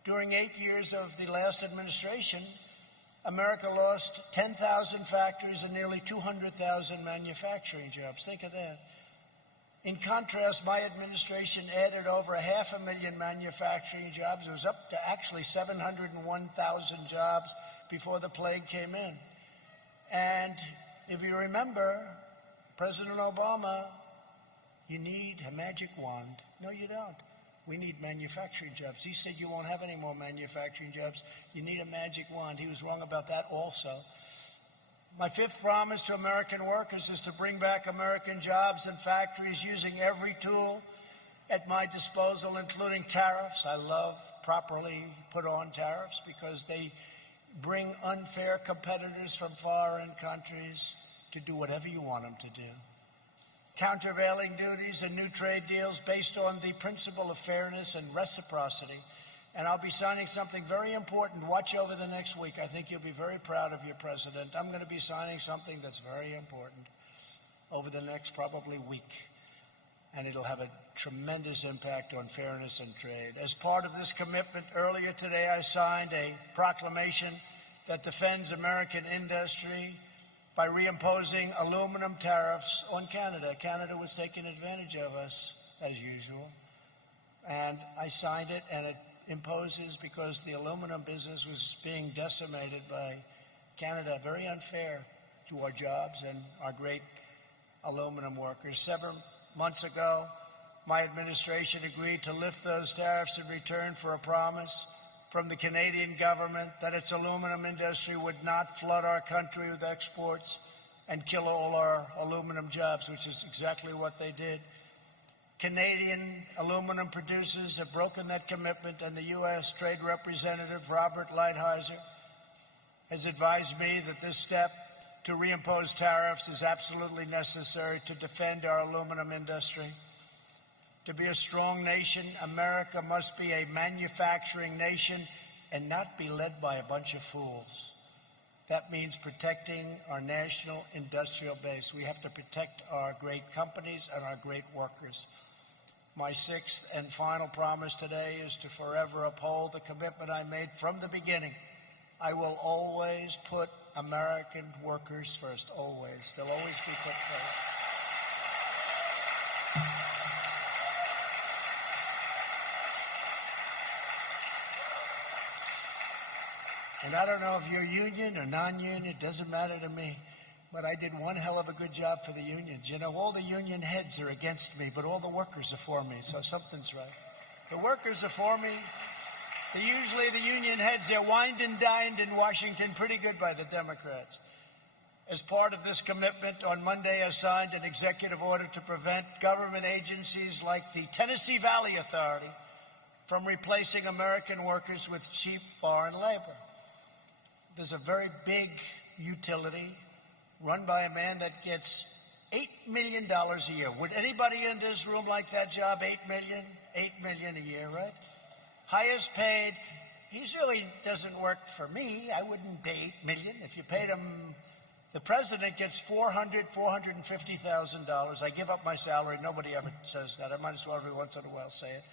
During 8 years of the last administration, America lost 10,000 factories and nearly 200,000 manufacturing jobs. Think of that. In contrast, my administration added over 500,000 manufacturing jobs. It was up to actually 701,000 jobs before the plague came in. And if you remember, President Obama, you need a magic wand. No, you don't. We need manufacturing jobs. He said you won't have any more manufacturing jobs. You need a magic wand. He was wrong about that also. My 5th promise to American workers is to bring back American jobs and factories using every tool at my disposal, including tariffs. I love properly put on tariffs because they bring unfair competitors from foreign countries to do whatever you want them to do. Countervailing duties and new trade deals based on the principle of fairness and reciprocity. And I'll be signing something very important. Watch over the next week. I think you'll be very proud of your president. I'm going to be signing something that's very important over the next probably week. And it'll have a tremendous impact on fairness and trade. As part of this commitment, earlier today I signed a proclamation that defends American industry by reimposing aluminum tariffs on Canada. Canada was taking advantage of us, as usual. And I signed it, and it imposes, because the aluminum business was being decimated by Canada, very unfair to our jobs and our great aluminum workers. 7 months ago, my administration agreed to lift those tariffs in return for a promise from the Canadian government that its aluminum industry would not flood our country with exports and kill all our aluminum jobs, which is exactly what they did. Canadian aluminum producers have broken that commitment, and the U.S. Trade Representative Robert Lighthizer has advised me that this step to reimpose tariffs is absolutely necessary to defend our aluminum industry. To be a strong nation, America must be a manufacturing nation and not be led by a bunch of fools. That means protecting our national industrial base. We have to protect our great companies and our great workers. My 6th and final promise today is to forever uphold the commitment I made from the beginning. I will always put American workers first, always. They'll always be put first. And I don't know if you're union or non-union, it doesn't matter to me. But I did one hell of a good job for the unions. You know, all the union heads are against me, but all the workers are for me, so something's right. The workers are for me. Usually the union heads, they're wined and dined in Washington pretty good by the Democrats. As part of this commitment, on Monday I signed an executive order to prevent government agencies like the Tennessee Valley Authority from replacing American workers with cheap foreign labor. There's a very big utility run by a man that gets $8 million a year. Would anybody in this room like that job? $8 million? $8 million a year, right? Highest paid. He really doesn't work for me. I wouldn't pay $8 million. If you paid him, the president gets $450,000. I give up my salary. Nobody ever says that. I might as well every once in a while say it.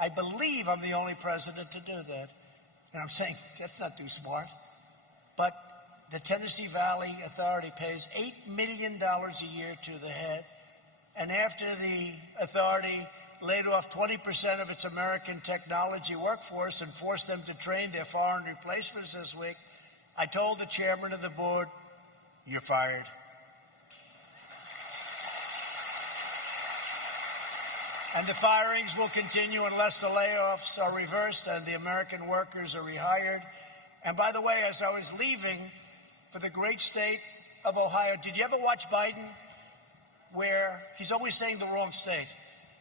I believe I'm the only president to do that. And I'm saying that's not too smart. But the Tennessee Valley Authority pays $8 million a year to the head. And after the authority laid off 20% of its American technology workforce and forced them to train their foreign replacements this week, I told the chairman of the board, "You're fired." And the firings will continue unless the layoffs are reversed and the American workers are rehired. And by the way, as I was leaving for the great state of Ohio, did you ever watch Biden where he's always saying the wrong state?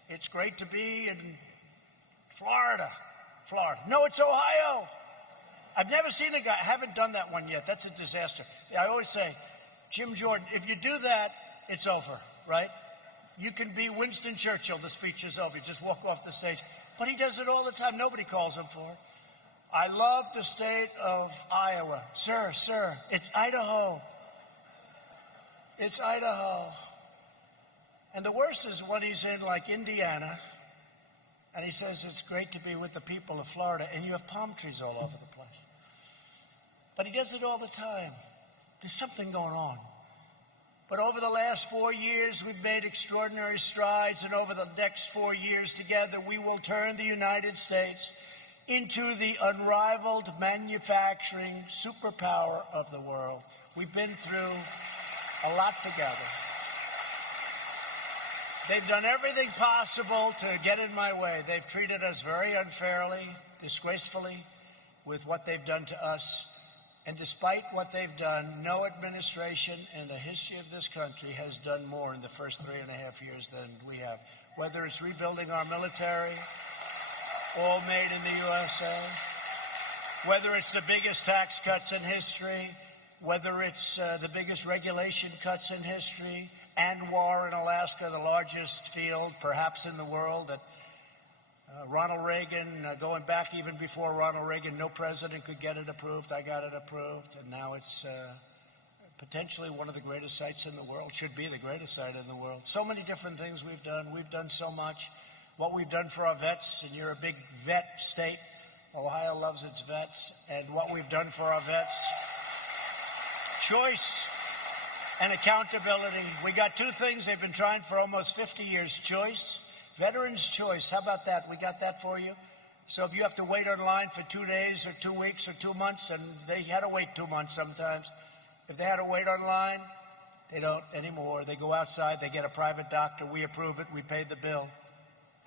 It's great to be in Florida. No, it's Ohio. I've never seen a guy, I haven't done that one yet. That's a disaster. I always say, Jim Jordan, if you do that, it's over, right? You can be Winston Churchill, the speech is over. You just walk off the stage. But he does it all the time. Nobody calls him for it. I love the state of Iowa. Sir, it's Idaho. It's Idaho. And the worst is when he's in, like, Indiana, and he says it's great to be with the people of Florida, and you have palm trees all over the place. But he does it all the time. There's something going on. But over the last 4 years, we've made extraordinary strides, and over the next 4 years together, we will turn the United States into the unrivaled manufacturing superpower of the world. We've been through a lot together. They've done everything possible to get in my way. They've treated us very unfairly, disgracefully, with what they've done to us. And despite what they've done, no administration in the history of this country has done more in the first 3.5 years than we have. Whether it's rebuilding our military, all made in the USA, whether it's the biggest tax cuts in history, whether it's the biggest regulation cuts in history, ANWR in Alaska, the largest field perhaps in the world, that Ronald Reagan, going back even before Ronald Reagan, no president could get it approved. I got it approved, and now it's potentially one of the greatest sites in the world, should be the greatest site in the world. So many different things we've done. We've done so much. What we've done for our vets, and you're a big vet state. Ohio loves its vets, and what we've done for our vets. Choice and accountability. We got two things they've been trying for almost 50 years. Choice. Veterans' choice. How about that? We got that for you. So if you have to wait online for 2 days or 2 weeks or 2 months, and they had to wait 2 months sometimes. If they had to wait online, they don't anymore. They go outside, they get a private doctor, we approve it, we pay the bill,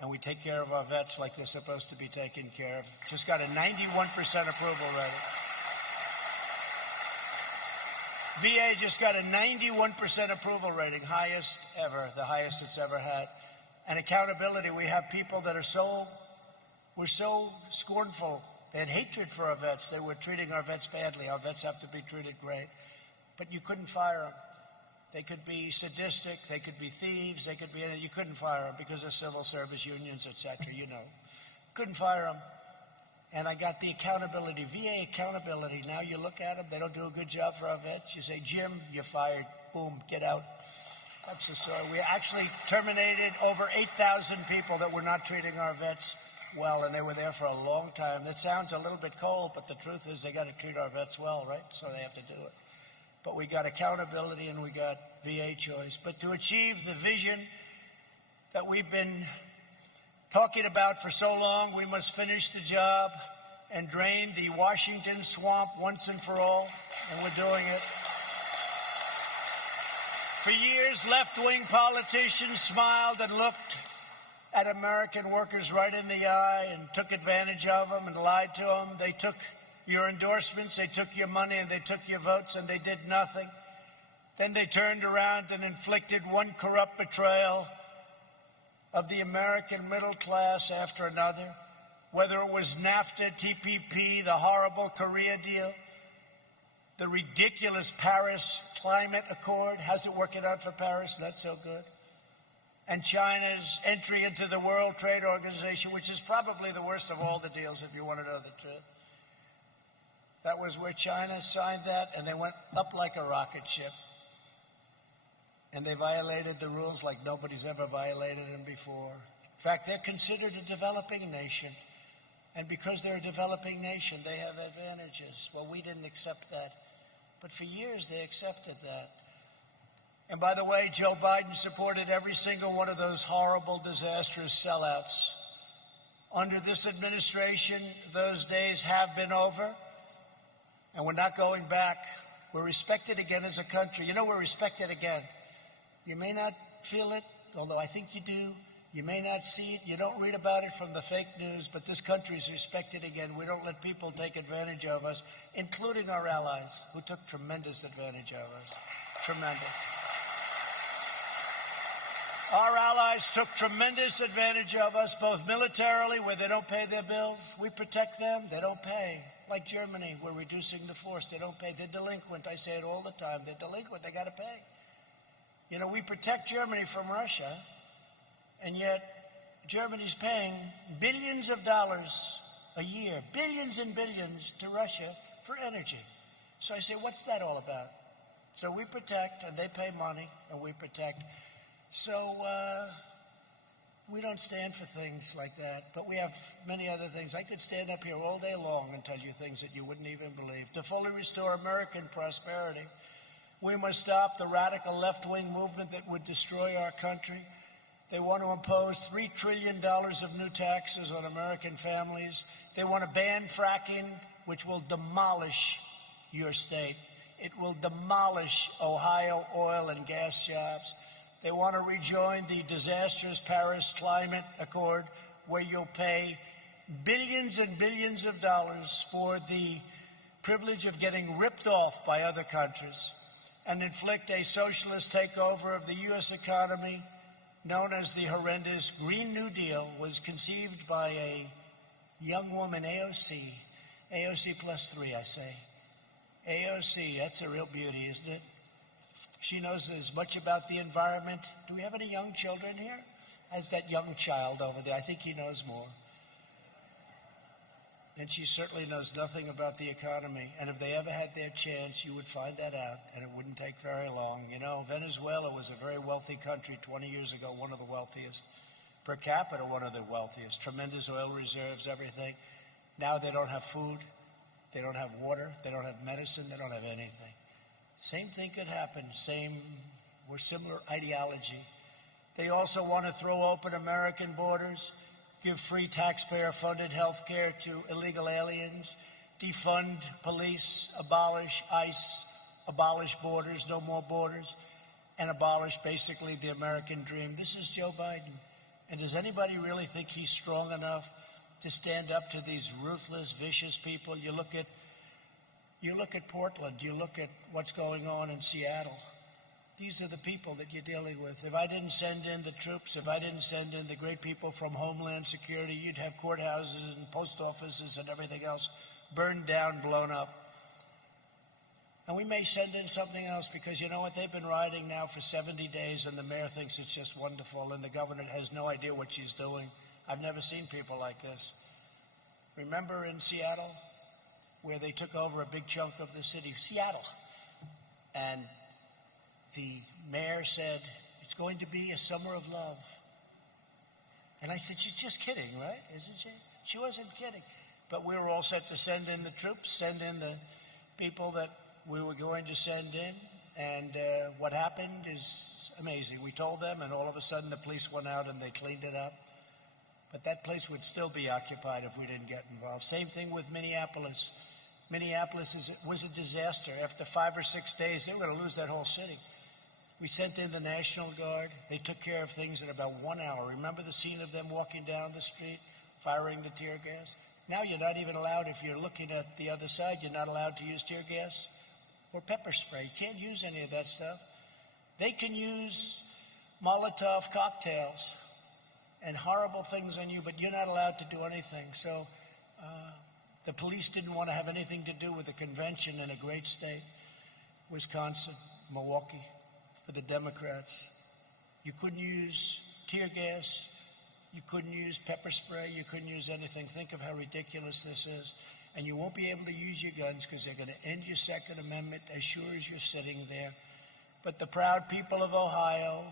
and we take care of our vets like they're supposed to be taken care of. Just got a 91% approval rating. VA just got a 91% approval rating, highest ever, the highest it's ever had. And accountability, we have people that were so scornful. They had hatred for our vets. They were treating our vets badly. Our vets have to be treated great. But you couldn't fire them. They could be sadistic. They could be thieves. They could be anything. You couldn't fire them because of civil service unions, etc. You know. Couldn't fire them. And I got the accountability, VA accountability. Now you look at them. They don't do a good job for our vets. You say, Jim, you're fired. Boom, get out. That's the story. We actually terminated over 8,000 people that were not treating our vets well, and they were there for a long time. That sounds a little bit cold, but the truth is they got to treat our vets well, right? So they have to do it. But we got accountability and we got VA choice. But to achieve the vision that we've been talking about for so long, we must finish the job and drain the Washington swamp once and for all, and we're doing it. For years, left-wing politicians smiled and looked at American workers right in the eye and took advantage of them and lied to them. They took your endorsements, they took your money, and they took your votes, and they did nothing. Then they turned around and inflicted one corrupt betrayal of the American middle class after another, whether it was NAFTA, TPP, the horrible Korea deal, the ridiculous Paris Climate Accord. How's it working out for Paris? Not so good. And China's entry into the World Trade Organization, which is probably the worst of all the deals, if you want to know the truth. That was where China signed that, and they went up like a rocket ship. And they violated the rules like nobody's ever violated them before. In fact, they're considered a developing nation. And because they're a developing nation, they have advantages. Well, we didn't accept that. But for years, they accepted that. And by the way, Joe Biden supported every single one of those horrible, disastrous sellouts. Under this administration, those days have been over, and we're not going back. We're respected again as a country. You know, we're respected again. You may not feel it, although I think you do. You may not see it. You don't read about it from the fake news, but this country is respected again. We don't let people take advantage of us, including our allies, who took tremendous advantage of us. Tremendous. Our allies took tremendous advantage of us, both militarily, where they don't pay their bills. We protect them. They don't pay. Like Germany, we're reducing the force. They don't pay. They're delinquent. I say it all the time. They're delinquent. They got to pay. You know, we protect Germany from Russia, and yet Germany's paying billions of dollars a year, billions and billions to Russia for energy. So I say, what's that all about? So we protect, and they pay money, and we protect. So we don't stand for things like that, but we have many other things. I could stand up here all day long and tell you things that you wouldn't even believe. To fully restore American prosperity, we must stop the radical left-wing movement that would destroy our country. They want to impose $3 trillion of new taxes on American families. They want to ban fracking, which will demolish your state. It will demolish Ohio oil and gas jobs. They want to rejoin the disastrous Paris Climate Accord, where you'll pay billions and billions of dollars for the privilege of getting ripped off by other countries, and inflict a socialist takeover of the U.S. economy known as the horrendous Green New Deal. Was conceived by a young woman, AOC plus 3, I say. AOC, that's a real beauty, isn't it? She knows as much about the environment. Do we have any young children here? Has that young child over there? I think he knows more. And she certainly knows nothing about the economy. And if they ever had their chance, you would find that out, and it wouldn't take very long. You know, Venezuela was a very wealthy country 20 years ago, one of the wealthiest. Per capita, one of the wealthiest. Tremendous oil reserves, everything. Now they don't have food. They don't have water. They don't have medicine. They don't have anything. Same thing could happen. We're similar ideology. They also want to throw open American borders, give free taxpayer-funded health care to illegal aliens, defund police, abolish ICE, abolish borders, no more borders, and abolish basically the American dream. This is Joe Biden. And does anybody really think he's strong enough to stand up to these ruthless, vicious people? You look at Portland, you look at what's going on in Seattle. These are the people that you're dealing with. If I didn't send in the troops, if I didn't send in the great people from Homeland Security, you'd have courthouses and post offices and everything else burned down, blown up. And we may send in something else, because you know what? They've been rioting now for 70 days, and the mayor thinks it's just wonderful, and the governor has no idea what she's doing. I've never seen people like this. Remember in Seattle, where they took over a big chunk of the city, Seattle, and the mayor said, it's going to be a summer of love. And I said, she's just kidding, right? Isn't she? She wasn't kidding. But we were all set to send in the troops, send in the people that we were going to send in. And what happened is amazing. We told them, and all of a sudden the police went out and they cleaned it up. But that place would still be occupied if we didn't get involved. Same thing with Minneapolis. Minneapolis was a disaster. After 5 or 6 days, they were going to lose that whole city. We sent in the National Guard. They took care of things in about 1 hour. Remember the scene of them walking down the street, firing the tear gas? Now you're not even allowed, if you're looking at the other side, you're not allowed to use tear gas or pepper spray. You can't use any of that stuff. They can use Molotov cocktails and horrible things on you, but you're not allowed to do anything. So the police didn't want to have anything to do with the convention in a great state, Wisconsin, Milwaukee, for the Democrats. You couldn't use tear gas. You couldn't use pepper spray. You couldn't use anything. Think of how ridiculous this is. And you won't be able to use your guns because they're going to end your Second Amendment as sure as you're sitting there. But the proud people of Ohio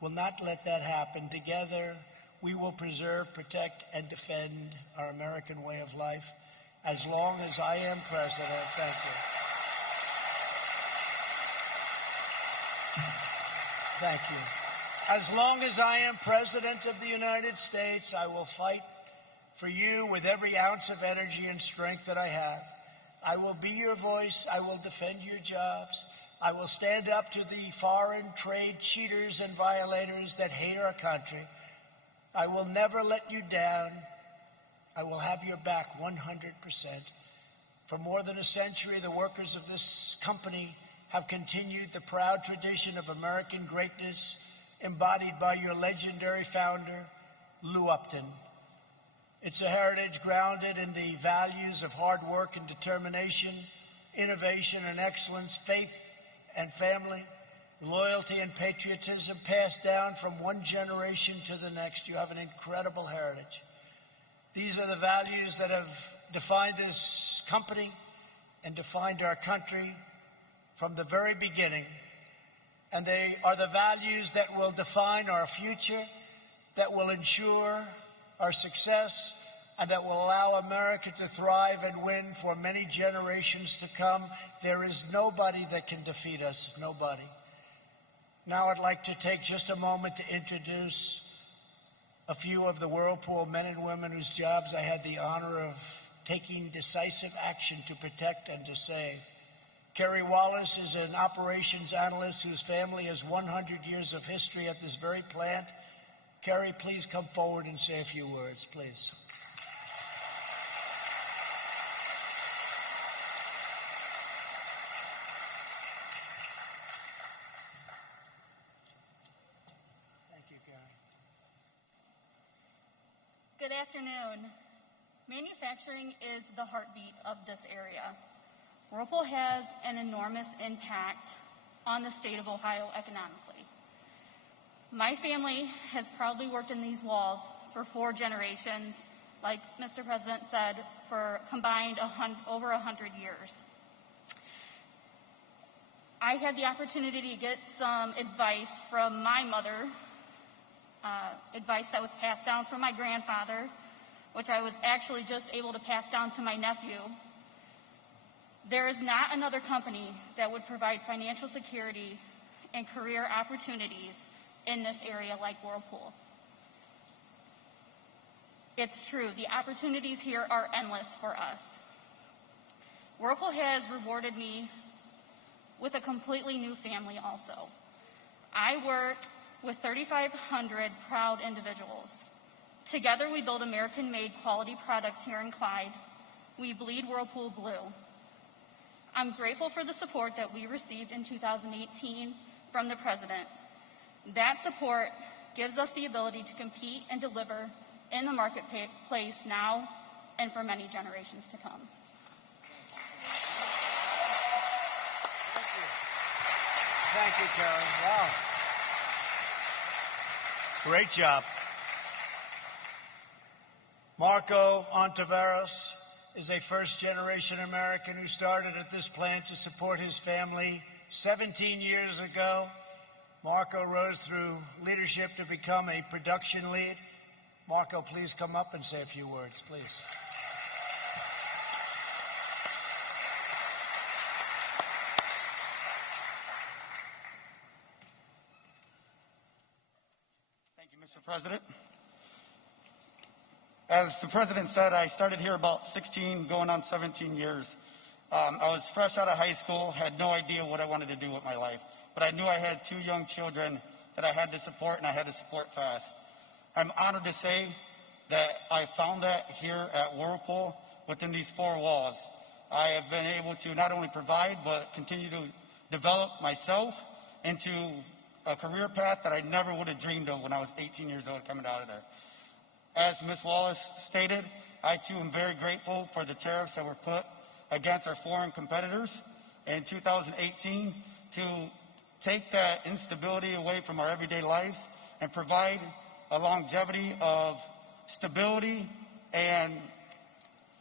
will not let that happen. Together, we will preserve, protect, and defend our American way of life as long as I am president. Thank you. Thank you. As long as I am president of the United States, I will fight for you with every ounce of energy and strength that I have. I will be your voice. I will defend your jobs. I will stand up to the foreign trade cheaters and violators that hate our country. I will never let you down. I will have your back 100%. For more than a century, the workers of this company have continued the proud tradition of American greatness embodied by your legendary founder, Lou Upton. It's a heritage grounded in the values of hard work and determination, innovation and excellence, faith and family, loyalty and patriotism passed down from one generation to the next. You have an incredible heritage. These are the values that have defined this company and defined our country from the very beginning. And they are the values that will define our future, that will ensure our success, and that will allow America to thrive and win for many generations to come. There is nobody that can defeat us, nobody. Now I'd like to take just a moment to introduce a few of the Whirlpool men and women whose jobs I had the honor of taking decisive action to protect and to save. Kerry Wallace is an operations analyst whose family has 100 years of history at this very plant. Kerry, please come forward and say a few words, please. Thank you, Kerry. Good afternoon. Manufacturing is the heartbeat of this area. Whirlpool has an enormous impact on the state of Ohio economically. My family has proudly worked in these walls for 4 generations, like Mr. President said, for combined over 100 years. I had the opportunity to get some advice from my mother, advice that was passed down from my grandfather, which I was actually just able to pass down to my nephew. There is not another company that would provide financial security and career opportunities in this area like Whirlpool. It's true, the opportunities here are endless for us. Whirlpool has rewarded me with a completely new family also. I work with 3,500 proud individuals. Together we build American-made quality products here in Clyde. We bleed Whirlpool blue. I'm grateful for the support that we received in 2018 from the President. That support gives us the ability to compete and deliver in the marketplace now and for many generations to come. Thank you, Karen. Wow. Great job. Marco Ontiveros is a first-generation American who started at this plant to support his family 17 years ago. Marco rose through leadership to become a production lead. Marco, please come up and say a few words, please. Thank you, Mr. President. As the President said, I started here about 16, going on 17 years. I was fresh out of high school, had no idea what I wanted to do with my life. but I knew I had 2 young children that I had to support, and I had to support fast. I'm honored to say that I found that here at Whirlpool within these 4 walls. I have been able to not only provide, but continue to develop myself into a career path that I never would have dreamed of when I was 18 years old coming out of there. As Ms. Wallace stated, I too am very grateful for the tariffs that were put against our foreign competitors in 2018 to take that instability away from our everyday lives and provide a longevity of stability and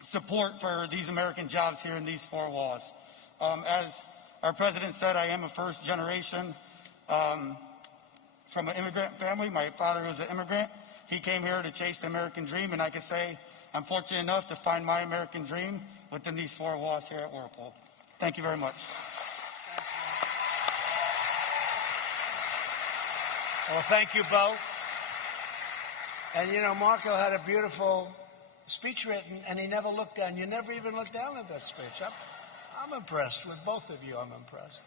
support for these American jobs here in these 4 walls. As our president said, I am a first generation from an immigrant family. My father was an immigrant. He came here to chase the American dream, and I can say I'm fortunate enough to find my American dream within these 4 walls here at Whirlpool. Thank you very much. Well, thank you both. And you know, Marco had a beautiful speech written, and he never looked down. You never even looked down at that speech. I'm impressed with both of you. I'm impressed.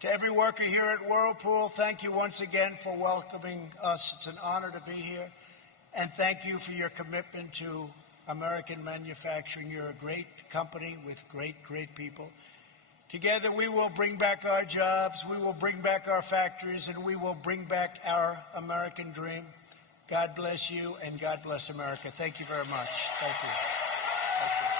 To every worker here at Whirlpool, thank you once again for welcoming us. It's an honor to be here. And thank you for your commitment to American manufacturing. You're a great company with great, great people. Together, we will bring back our jobs, we will bring back our factories, and we will bring back our American dream. God bless you, and God bless America. Thank you very much. Thank you. Thank you.